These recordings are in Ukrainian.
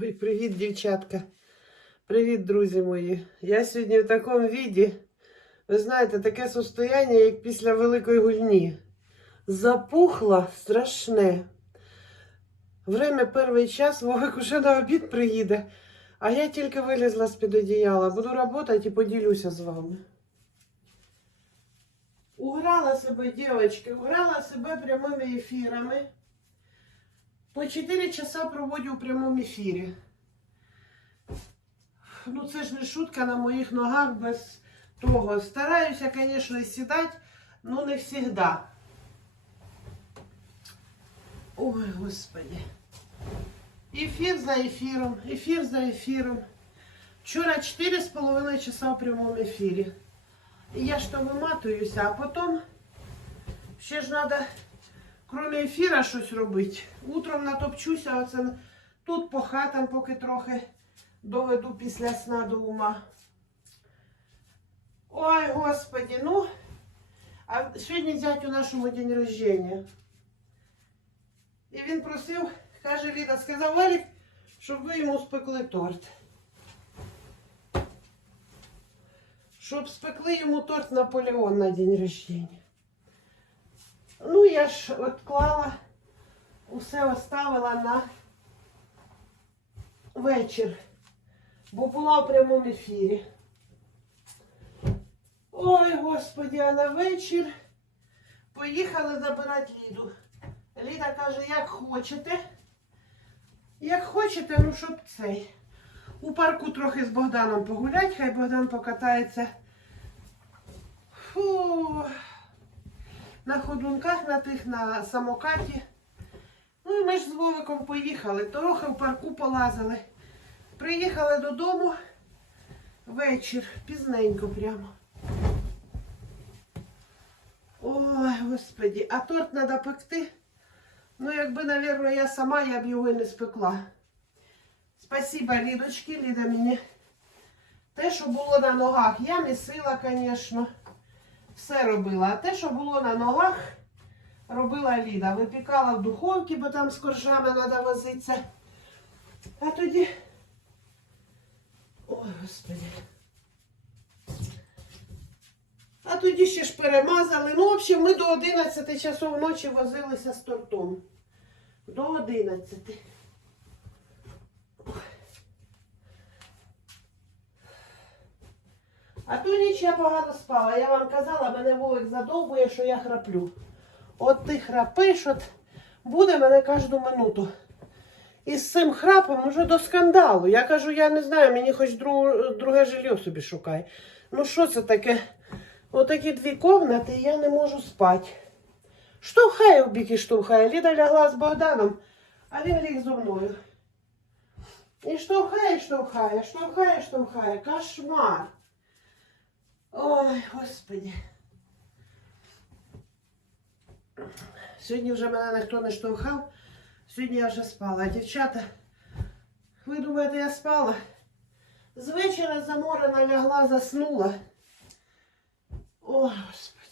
Ой, привіт, дівчатка. Привіт, друзі мої. Я сьогодні в такому віді. Ви знаєте, таке состояння, як після великої гульні. Запухла страшне. Время перший час, Вовик уже на обід приїде, а я тільки вилізла з-під одіяла. Буду працювати і поділюся з вами. Уграла себе, дівчатки, уграла себе прямими ефірами. По 4 часа проводжу у прямому ефірі. Ну, це ж не шутка на моїх ногах без того. Стараюся, звісно, сідати, але не завжди. Ой, господи. Ефір за ефіром, ефір за ефіром. Вчора 4,5 часа в прямому ефірі. І я ж то виматуюся, а потім ще ж треба крім ефіра щось робити. Утром натопчуся, оце тут по хатам, поки трохи доведу після сна до ума. Ой, господи, ну, а сьогодні зять у нашому день рождения. І він просив, каже Ліда, сказав Валік, щоб ви йому спекли торт. Щоб спекли йому торт Наполеон на день рождения. Ну, я ж відклала, усе оставила на вечір, бо була в прямому ефірі. Ой, господи, а на вечір поїхали забирати Ліду. Ліда каже, як хочете. Як хочете, ну щоб цей. У парку трохи з Богданом погулять, хай Богдан покатається. Фу на ходунках на тих на самокаті. Ну і ми ж з Вовиком поїхали, трохи в парку полазили. Приїхали додому вечір, пізненько прямо. Ой, господі, а торт треба пекти. Ну, якби, напевно, я сама, я б його і не спекла. Спасибо, Лідочки, Ліда мені. Те, що було на ногах, я місила, звісно все робила. А те, що було на ногах, робила Ліда. Випікала в духовці, бо там з коржами треба возитися. А тоді. Ой, господи. А тоді ще ж перемазали. Ну, в общем, ми до 11 часов ночі возилися з тортом. До 11. А ту ніч я погано спала. Я вам казала, мене Вовик задовбує, що я храплю. От ти храпиш, от буде мене кожну минуту. І з цим храпом уже до скандалу. Я кажу, я не знаю, мені хоч друг, друге жилье собі шукай. Ну що це таке? Отакі дві комнати, і я не можу спати. Штовхає в бік і штовхає. Ліда лягла з Богданом, а він ліг зо мною. І штовхає, штовхає, штовхає, штовхає. Кошмар. Ой, господи. Сьогодні вже мене ніхто не штовхав. Сьогодні я вже спала. Дівчата, ви думаєте, я спала? З вечора заморена лягла, заснула. Ой, господи.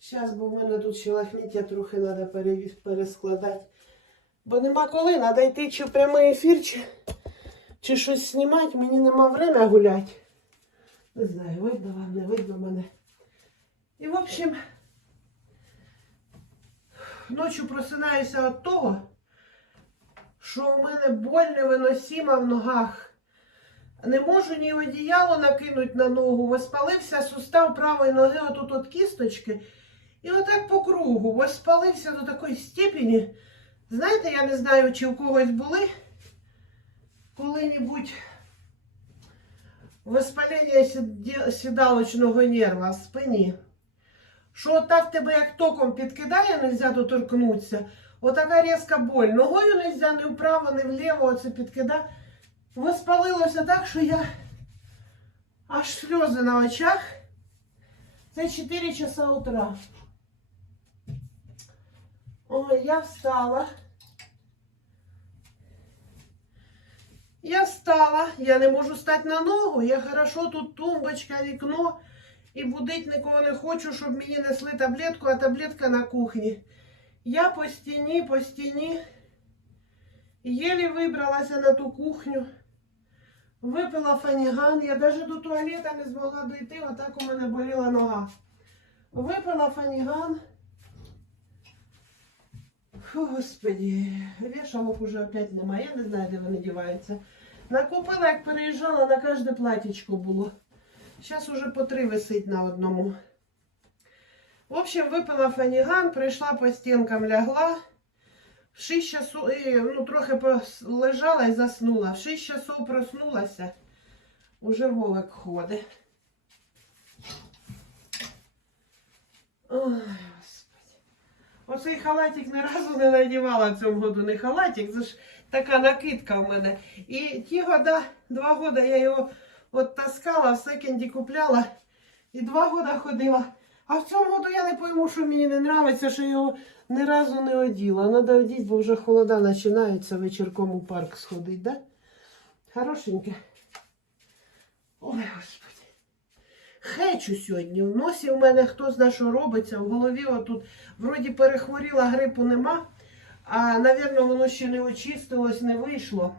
Зараз, бо в мене тут ще лахміття трохи треба перескладати. Бо нема коли, треба йти чи в прямий ефір, чи чи щось знімати, мені нема время гуляти. Не знаю, видно вам, не видно мене. І, в общем, ночі просинаюся від того, що у мене боль невиносима в ногах. Не можу ні одіяло накинути на ногу, воспалився сустав правої ноги, отут от кісточки. І отак по кругу воспалився до такої степені. Знаєте, я не знаю, чи у когось були коли-небудь воспалення сідалочного нерва в спині. Що так тебе як током підкидає, нельзя доторкнутися. Отака різка боль. Ногою нельзя ні вправо, ні вліво оце підкидає. Воспалилося так, що я аж сльози на очах. Це 4 часа утра. Ой, я встала. Я встала, я не можу стати на ногу. Я хорошо, тут тумбочка, вікно. І будить нікого не хочу, щоб мені несли таблетку, а таблетка на кухні. Я по стіні, по стіні. Єлі вибралася на ту кухню. Випила фаніган. Я навіть до туалета не змогла дойти, отак у мене боліла нога. Випила фаніган. Фу, господи, вішалок уже опять немає, я не знаю, де вони діваються. Накупила, як переїжджала, на кожне платічко було. Зараз уже по три висить на одному. В общем, випила фаніган, прийшла по стінкам, лягла. В 6 часов, ну, трохи лежала і заснула. В 6 часов проснулася. Уже Вовик ходить. Ой, Господи. Оцей халатик ні разу не надівала в цьому году. Не халатик, це ж така накидка в мене. І ті года, два года я його от таскала, в секенді купляла. І два года ходила. А в цьому году я не пойму, що мені не подобається, що його ні разу не оділа. Надо одіти, бо вже холода починаються вечірком у парк сходить, да? Хорошеньке. Ой, господи. Хечу сьогодні. В носі у мене хто знає, що робиться. В голові отут вроді перехворіла, грипу нема. А, навірно, воно ще не очистилось, не вийшло.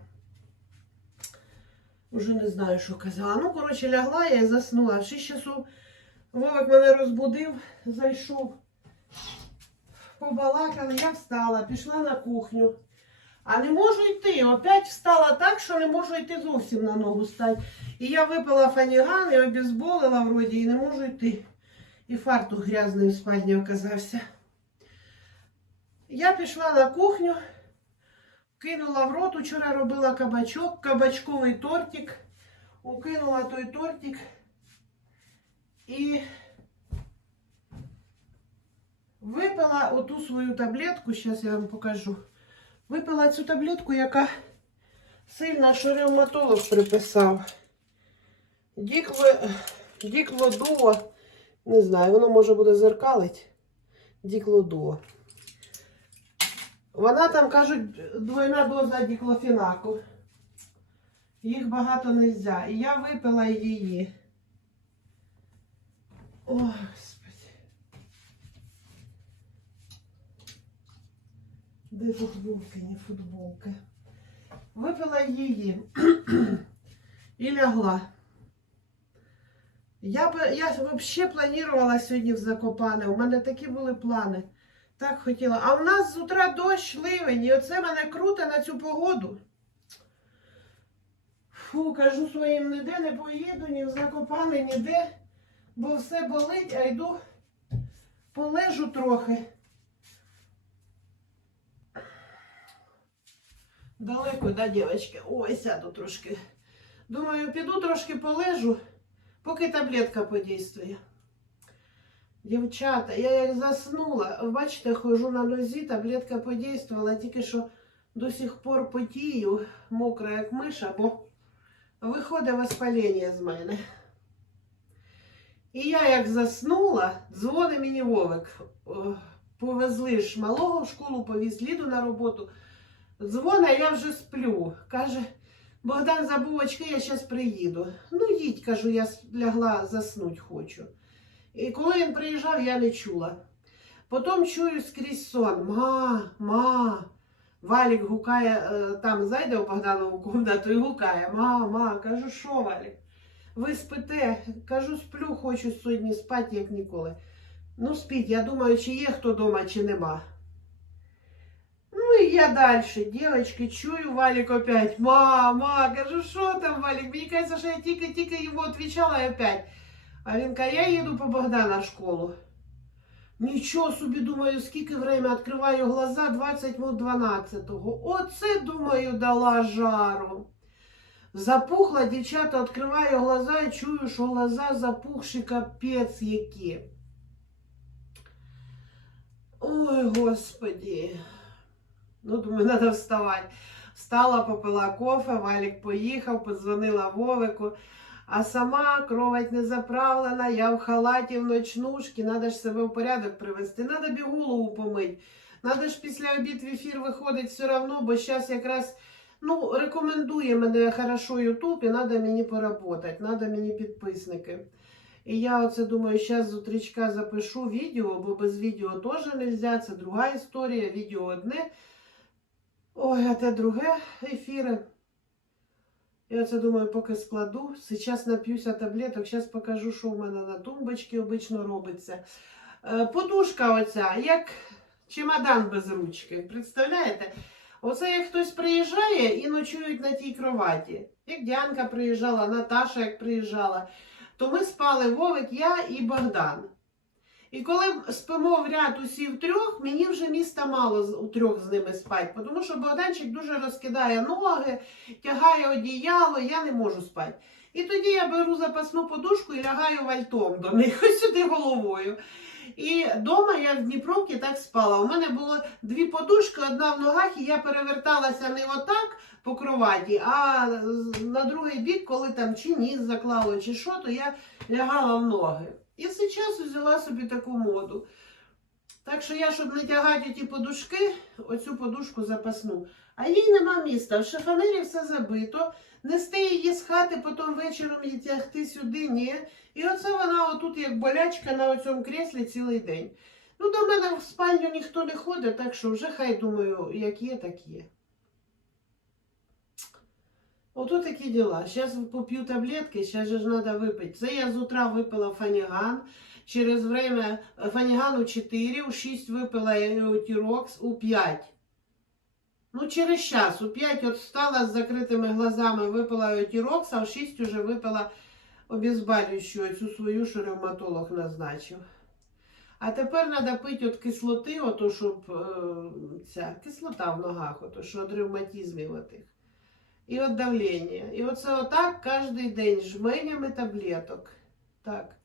Уже не знаю, що казала. Ну, коротше, лягла я і заснула. В 6 часов Вовик мене розбудив, зайшов. Побалакали, я встала, пішла на кухню. А не можу йти. Опять встала так, що не можу йти зовсім на ногу стати. І я випила фаніган і обезболила вроді, і не можу йти. І фартух грязний в спальні оказався. Я пішла на кухню, кинула в рот, учора робила кабачок, кабачковий тортик. Укинула той тортик і випила оту свою таблетку, зараз я вам покажу. Випила цю таблетку, яка сильна, що ревматолог приписав. Дікло, діклодуо, не знаю, воно може буде зеркалить. Діклодуо. Вона там, кажуть, двойна доза діклофінаку. Їх багато не можна. І я випила її. О, Господи. Де футболки, не футболка. Випила її і лягла. Я, я взагалі планувала сьогодні в Закопане. У мене такі були плани. Так хотіла. А в нас з утра дощ ливень, і оце мене круте на цю погоду. Фу, кажу своїм, ніде не поїду, ні в Закопане, ніде, бо все болить, а йду полежу трохи. Далеко, да, дівчатки? Ой, сяду трошки. Думаю, піду трошки полежу, поки таблетка подействує. Дівчата, я як заснула, бачите, хожу на нозі, таблетка подействувала, тільки що до сих пор потію, мокра як миша, бо виходить воспалення з мене. І я як заснула, дзвонить мені Вовик. Повезли ж малого в школу, повіз Ліду на роботу. Дзвона, я вже сплю. Каже, Богдан забув очки, я зараз приїду. Ну, їдь, кажу, я лягла заснуть хочу. І коли він приїжджав, я не чула. Потім чую скрізь сон. Ма, ма. Валік гукає, е, там зайде у Богданову кімнату і гукає. Ма, ма, кажу, що Валік? Ви спите? Кажу, сплю, хочу сьогодні спати, як ніколи. Ну, спіть, я думаю, чи є хто вдома, чи нема. Ну і я далі, дівчатки, чую Валік опять. Мама, кажу, що там, Валік? Мені кажеться, що я тільки-тільки йому відповідала і опять. А він каже, я їду по Богдана в школу. Нічого собі, думаю, скільки время відкриваю глаза 20 12-го. Оце, думаю, дала жару. Запухла, дівчата, відкриваю глаза і чую, що глаза запухші капець які. Ой, господи. Ну, думаю, треба вставати. Встала, попила кофе, Валік поїхав, подзвонила Вовику. А сама кровать не заправлена, я в халаті, в ночнушки, треба ж себе в порядок привести, треба б і голову помити. Треба ж після обід в ефір виходить все одно, бо зараз якраз ну, рекомендує мене хорошо Ютуб і треба мені поработати, треба мені підписники. І я оце думаю, зараз з запишу відео, бо без відео теж не можна, це друга історія, відео одне. Ой, а те друге ефіри. Я оце думаю, поки складу. Зараз нап'юся таблеток, зараз покажу, що в мене на тумбочці обично робиться. Е, Подушка оця, як чемодан без ручки. Представляєте? Оце як хтось приїжджає і ночують на тій кроваті. Як Діанка приїжджала, Наташа як приїжджала, то ми спали Вовик, я і Богдан. І коли спимо в ряд усі втрьох, мені вже міста мало у трьох з ними спати, тому що Богданчик дуже розкидає ноги, тягає одіяло, я не можу спати. І тоді я беру запасну подушку і лягаю вальтом до них сюди головою. І вдома я в Дніпровці так спала. У мене було дві подушки, одна в ногах, і я переверталася не отак по кроваті, а на другий бік, коли там чи ніс заклало, чи що, то я лягала в ноги. І все час взяла собі таку моду. Так що я, щоб не тягати ті подушки, оцю подушку запасну. А їй нема міста. В шифонері все забито. Нести її з хати, потім вечором її тягти сюди, ні. І оце вона отут як болячка на цьому креслі цілий день. Ну, до мене в спальню ніхто не ходить, так що вже хай думаю, як є, так є. Ото такі діла. Зараз поп'ю таблетки, зараз же ж треба випити. Це я з утра випила фаніган. Через время фаніган у 4, у 6 випила еутірокс, у 5. Ну, через час, у 5 от встала з закритими глазами, випила еутірокс, а у 6 уже випила обезболюючу, цю свою, що ревматолог назначив. А тепер треба пити от кислоти, ото, щоб е, ця кислота в ногах, ото, що від ревматизмів отих. І от давлення. І оце отак кожен день жменями таблеток. Так.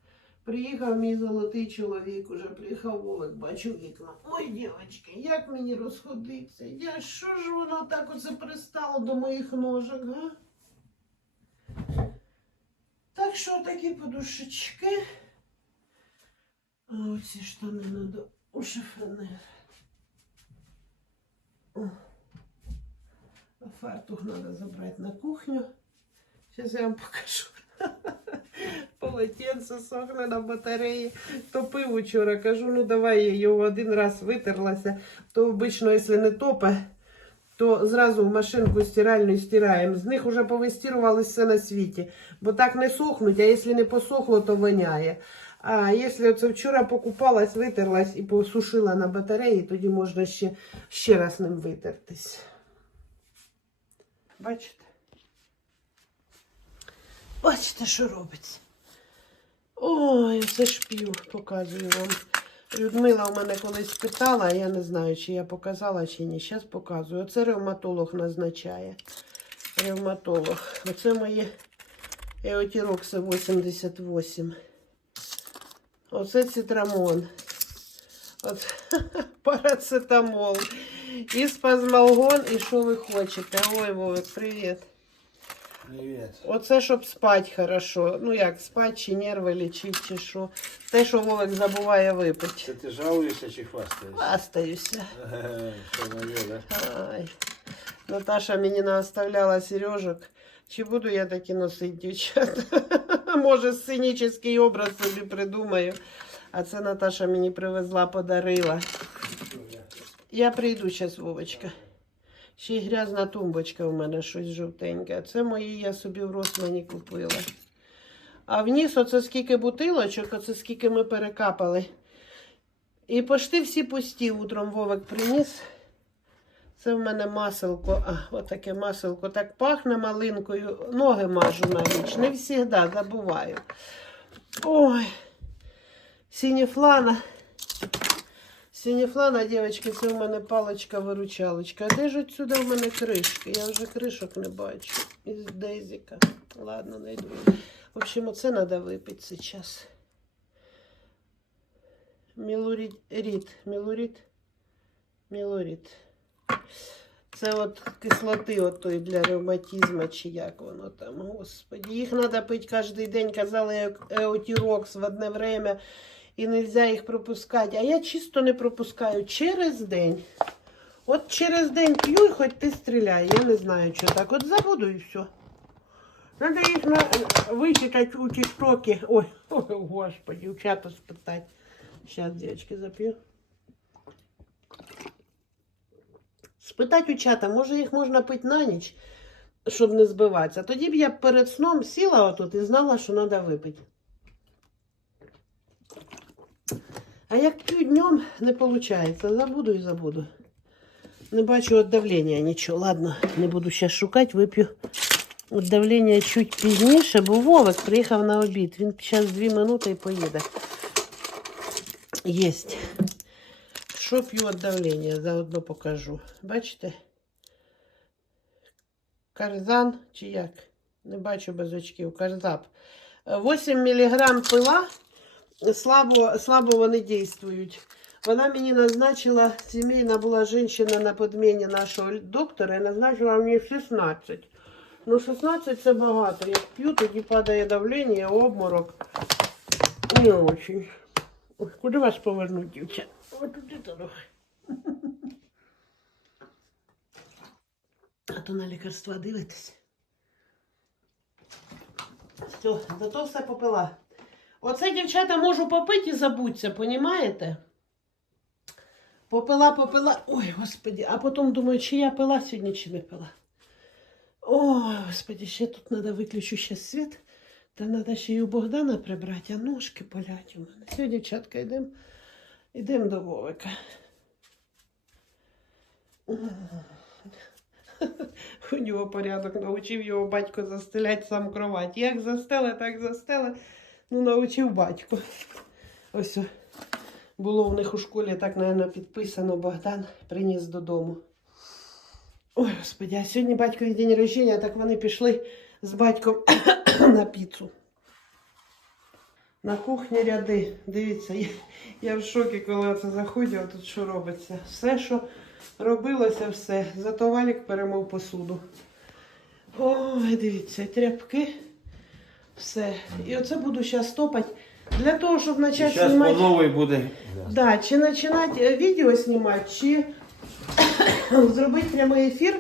Приїхав мій золотий чоловік, уже приїхав Вовик, бачу вікна. Ой, дівчатки, як мені розходиться? Я що ж воно так оце пристало до моїх ножок, га? Так що такі подушечки. А оці штани треба у шифонер. А Фартух треба забрати на кухню. Зараз я вам покажу. Полотенце сохне на батареї. Топив учора. Кажу, ну давай я його один раз витерлася. То обично, якщо не топе, то зразу в машинку стиральну стираємо. З них вже повистірували все на світі. Бо так не сохнуть, а якщо не посохло, то воняє. А якщо це вчора покупалась, витерлась і посушила на батареї, тоді можна ще, ще раз ним витертись. Бачите? Бачите, що робиться. Ой, все п'ю, показую вам. Людмила у мене колись питала, я не знаю, чи я показала, чи ні. Зараз показую. Оце ревматолог назначає. Ревматолог. Оце моє еотірокси 88. Оце цитрамон. От, парацетамол. І спазмалгон, і що ви хочете. Ой, Вовик, привіт. Привет. Оце щоб спати хорошо. Ну як, спати чи нерви лічить, чи що. Те, що Вовик забуває випити. Це ти жалуєшся чи хвастаєшся? Хвастаюся. Що моє, да? Ай. Наташа мені наоставляла сережок. Чи буду я таки носити, дівчата? Може, сценічний образ собі придумаю. А це Наташа мені привезла, подарила. Я прийду зараз, Вовочка. Ще й грязна тумбочка у мене щось жовтеньке. Це мої я собі в Росмані купила. А вніс оце скільки бутилочок, оце скільки ми перекапали. І пошти всі пусті утром Вовик приніс. Це в мене маселко, а, отаке маселко. Так пахне малинкою. Ноги мажу на ніч. Не завжди забуваю. Ой, сініфлана. Сініфлана, дівчатки, це в мене паличка-виручалочка. А де ж отсюди в мене кришки? Я вже кришок не бачу. Із Дезіка. Ладно, найду. В общем, оце треба випити зараз. Мілурід, рід, мілурід, мілурід. Це от кислоти отої для ревматизму, чи як воно там, господі. Їх треба пити кожен день, казали е- еотірокс в одне время, і не можна їх пропускати. А я чисто не пропускаю через день. От через день п'ю і хоч ти стріляй. Я не знаю, що так. От забуду і все. Надо їх на, вичитати у тіктокі. Ой, ой, господи, у чата спитати. Зараз, дівчатки, зап'ю. Спитати у чата, може їх можна пити на ніч, щоб не збиватися. Тоді б я перед сном сіла отут і знала, що треба випити. А як п'ю днем, не виходить. Забуду і забуду. Не бачу от давлення нічого. Ладно, не буду зараз шукати, вип'ю. От давлення чуть пізніше, бо Вовик приїхав на обід. Він зараз дві минути і поїде. Єсть. Що п'ю від давлення, заодно покажу. Бачите? Карзан чи як? Не бачу без очків. Карзап. Е, 8 мг пила. Слабо, слабо вони дійствують. Вона мені назначила, сімейна була жінка на підміні нашого доктора, і назначила мені 16. Ну, 16 це багато. Як п'ю, тоді падає давлення, обморок. Не очень. Ой, куди вас повернуть, дівчат? Ось туди трохи. А то на лікарства дивитесь. Все, зато все попила. Оце, дівчата, можу попити і забуться, понімаєте? Попила, попила. Ой, господи, а потім думаю, чи я пила сьогодні, чи не пила. Ой, господи, ще тут треба виключу ще світ. Та треба ще й у Богдана прибрати, а ножки болять у мене. Все, дівчатка, йдемо йдем до Вовика. У нього порядок, навчив його батько застеляти сам кровать. Як застеле, так застеле. Ну, навчив батько. Ось було в них у школі так, мабуть, підписано Богдан приніс додому. Ой, господи, а сьогодні батькові день рождення, так вони пішли з батьком на піцу. На кухні ряди. Дивіться, я, я в шокі, коли це заходжу, тут що робиться. Все, що робилося, все. Зато валік перемив посуду. Ой, дивіться, тряпки. Все. І оце буду зараз топати. Для того, щоб почати Зараз знімати. новій буде. Да, чи починати е, відео знімати, чи зробити прямий ефір.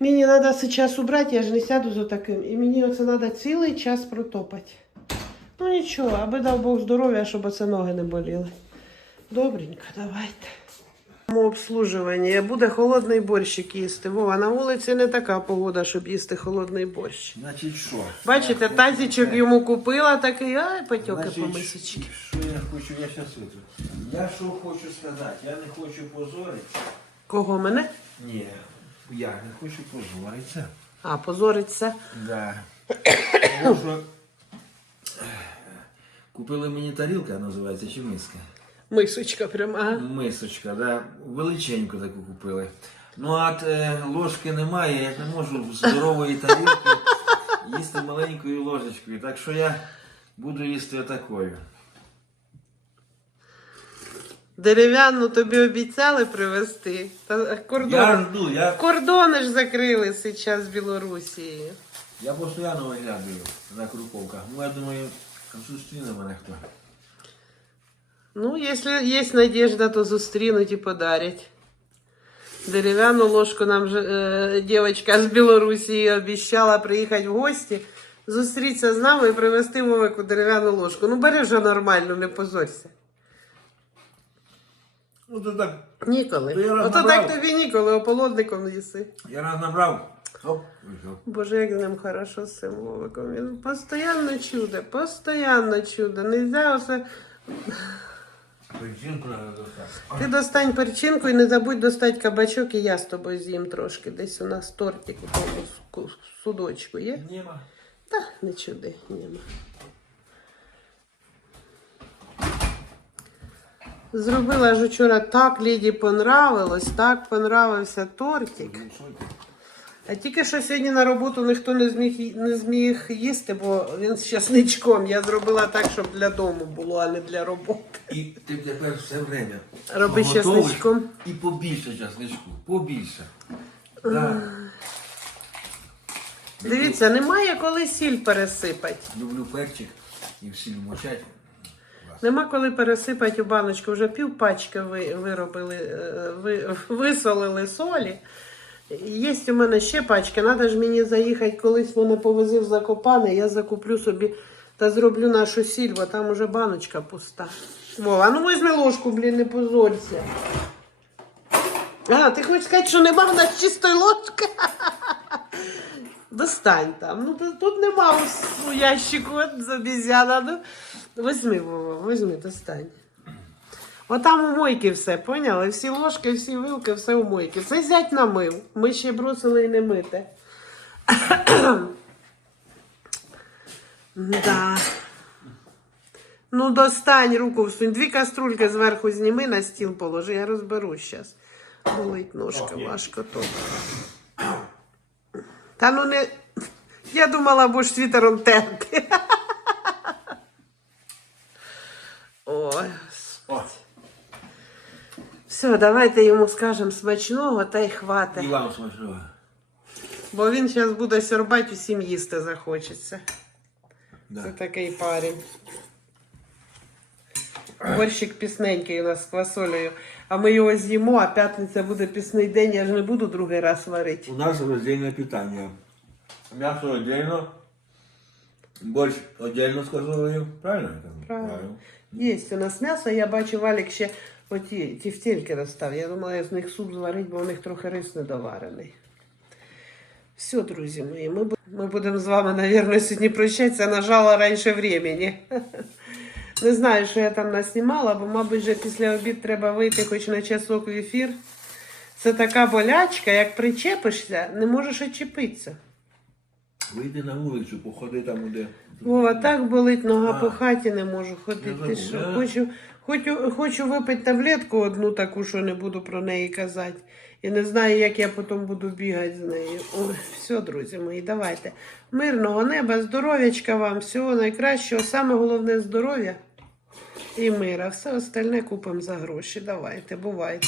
Мені треба зараз убрати, я ж не сяду за таким. І мені оце треба цілий час протопати. Ну нічого, аби дав Бог здоров'я, щоб оце ноги не боліли. Добренько, давайте. Обслужування. Буде холодний борщик їсти. Вова, на вулиці не така погода, щоб їсти холодний борщ. Значить, що? Бачите, тазічок йому купила такий, ай, потьоки по мисочці. Що я хочу, я зараз это. Я що хочу сказати, я не хочу позоритися. Кого мене? Ні, я не хочу позоритися. А, позориться. Да. Тому що е, купили мені тарілка, називається чи миска. Мисочка прямо. Ага. Мисочка, да, величеньку таку купили. Ну, а от, е, ложки немає, я не можу з здорової тарілки їсти маленькою ложечкою. Так що я буду їсти отакою. Дерев'яну тобі обіцяли привезти. Та Я жду, я, Кордони ж закрили зараз з Білорусією. я постійно виглядаю на круповках. Ну, я думаю, зустріне мене хто. Ну, якщо є надіжда, то зустрінуть і подарять. Дерев'яну ложку нам же, е, дівчинка з Білорусі обіцяла приїхати в гості, зустрітися з нами і привезти Вовику дерев'яну ложку. Ну, бери вже нормально, не позорься. Ну, то так, Ніколи. Ну, я раз Ото набрав. так тобі ніколи, ополонником їси. я раз набрав, оп, вийшов. Боже, як з ним хорошо з цим Вовиком. Він постійно чудо, постійно чудо. Нельзя оце. Причинку треба достати. Ти достань перчинку і не забудь достати кабачок, і я з тобою з'їм трошки. Десь у нас тортик у тому судочку є. Нема. Та не чуди, нема. Зробила ж вчора так Ліді понравилось, так понравився тортик. А тільки що сьогодні на роботу ніхто не зміг, не зміг їсти, бо він з часничком. Я зробила так, щоб для дому було, а не для роботи. І ти тепер все время Роби з часничком. І побільше часничку, побільше. Да. Дивіться, немає коли сіль пересипати. Люблю перчик і всі мочать. Нема коли пересипати у баночку. Вже пів пачки ви, виробили, е, ви, висолили солі. Є у мене ще пачки, треба ж мені заїхати, колись мене повезли в Закопане, я закуплю собі та зроблю нашу сіль, бо там уже баночка пуста. Вова, ну візьми ложку, блін, не позорься. А, ти хочеш сказати, що нема в нас чистої ложки? Достань там. Ну тут, нема у ящику от, з обіз'яна. Ну, візьми, Вова, візьми, достань. Отам у мойки все, поняли? Всі ложки, всі вилки, все у мойки. Це зять намив. Ми ще бросили і не мити. да. Ну, достань руку всунь. Дві каструльки зверху зніми, на стіл положи, я розберусь зараз. Болить ножка, важко то. Та ну не. Я думала, будеш світером терти. Ой. О, Все, давайте йому скажемо смачного та й хватить. і вам смачного. Бо він зараз буде сьорбати, усім їсти захочеться. Це такий парень. Борщик пісненький у нас з квасолею. А ми його з'їмо, а п'ятниця буде пісний день, я ж не буду другий раз варити. У нас роздільне питання. М'ясо отдельно, борщ отдельно з козовою. Правильно? кажу? Правильно. Є у нас м'ясо, я бачу, Валік ще оті тівтельки розстав. Я думала, я з них суп зварить, бо у них трохи рис недоварений. Все, друзі мої, ми, ми будемо з вами, мабуть, сьогодні прощатися, нажала раніше времени. Не знаю, що я там наснімала, бо, мабуть, вже після обід треба вийти хоч на часок в ефір. Це така болячка, як причепишся, не можеш очепитися. Вийди на вулицю, походи там, де. Вова, так болить нога А. по хаті, не можу ходити. Я Ти забув, що? да? Хочу, хочу, хочу випити таблетку одну таку, що не буду про неї казати. І не знаю, як я потім буду бігати з нею. Ой, все, друзі мої, давайте. Мирного неба, здоров'ячка вам, всього найкращого. Саме головне здоров'я і мира. Все остальне купимо за гроші. Давайте, бувайте.